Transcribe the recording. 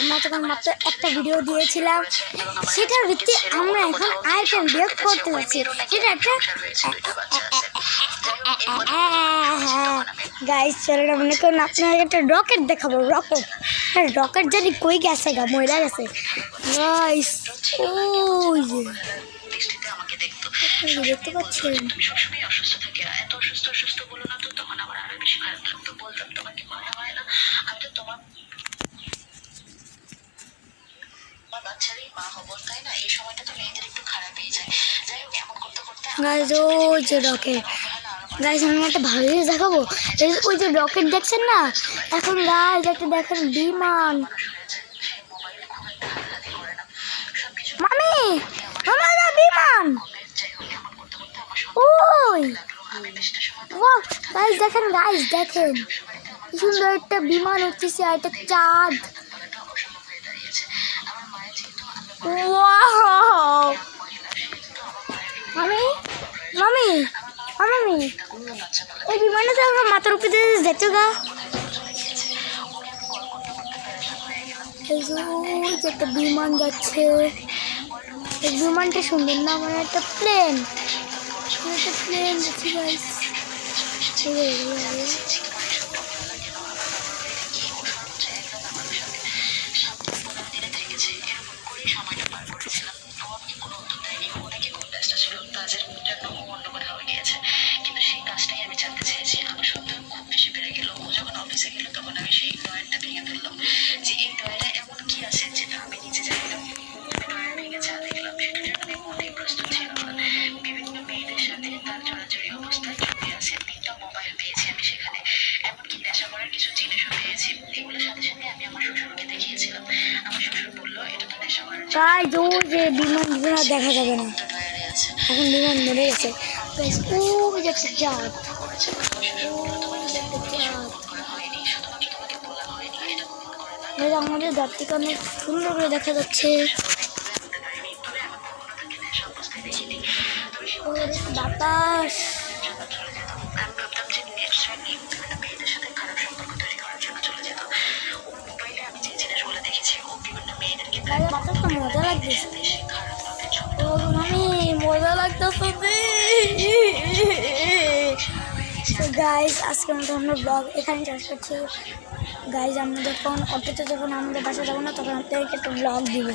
আমরা তখন মাত্র একটা ভিডিও দিয়েছিলাম, সেটার ভিত্তি আমরা এখন আইটেম ভিডিও করতে পারছি সেটা একটা গাইস চলো মনে করুন আপনার একটা রকেট দেখাবো রকেট হ্যাঁ রকেট জানি কই গেছে গা মহিলা গেছে। গাইস আমাকে দেখতো পাচ্ছেন? অসুস্থ এত অসুস্থ অসুস্থ বলো না তো, তখন আমার আরও বেশি খারাপ বলতাম তোমার কি মনে হয় না আমি তো তোমার আমার বাচ্চারই মা হব তাই না এই সময়টা তো মেয়েদের একটু খারাপই যায় যাই হোক এমন করতে করতে গাইজ ওই যে রকেট গাইজ আমি একটা ভালো জিনিস দেখাবো? ওই যে রকেট দেখছেন না? এখন গাইজ একটা দেখেন বিমান। মামি আমার বিমান। ওই। ও গাইজ দেখেন গাইজ দেখেন। কি সুন্দর একটা বিমান উঠতেছে, আর একটা চাঁদ। Wow! মামি মামি ও মামি এই বিমানটা তো আমরা মাথার উপরে দিয়ে যেত গা। একটা বিমান যাচ্ছে। এই বিমানটা সুন্দর না মানে একটা প্লেন। একটা প্লেন যাচ্ছে গাইস জড়াজড়ি অবস্থায় ছবি আছে তিনটা মোবাইল পেয়েছি আমি সেখানে। এমনকি নেশা করার কিছু জিনিসও পেয়েছি। এগুলোর সাথে সাথে আমি আমার শ্বশুরকে দেখিয়েছিলাম। আমার শ্বশুর বলল এটা তো নেশা করার ওই যে বিমানগুলো আর দেখা যাবে না। এখন বিমান মরে গেছে। ওই একটা আমাদের ধরতিকে অনেক সুন্দর করে দেখা যাচ্ছে। গাইস বাতাসটা মজা লাগতেছে ও মজা লাগতেছে তো গাইস আজকে মতো আমরা ব্লগ এখানে শেষ করছি। গাইজ আমরা যখন অটোতে যখন আমাদের বাসা যাব না, তখন আপনাদেরকে একটা ব্লগ দিব।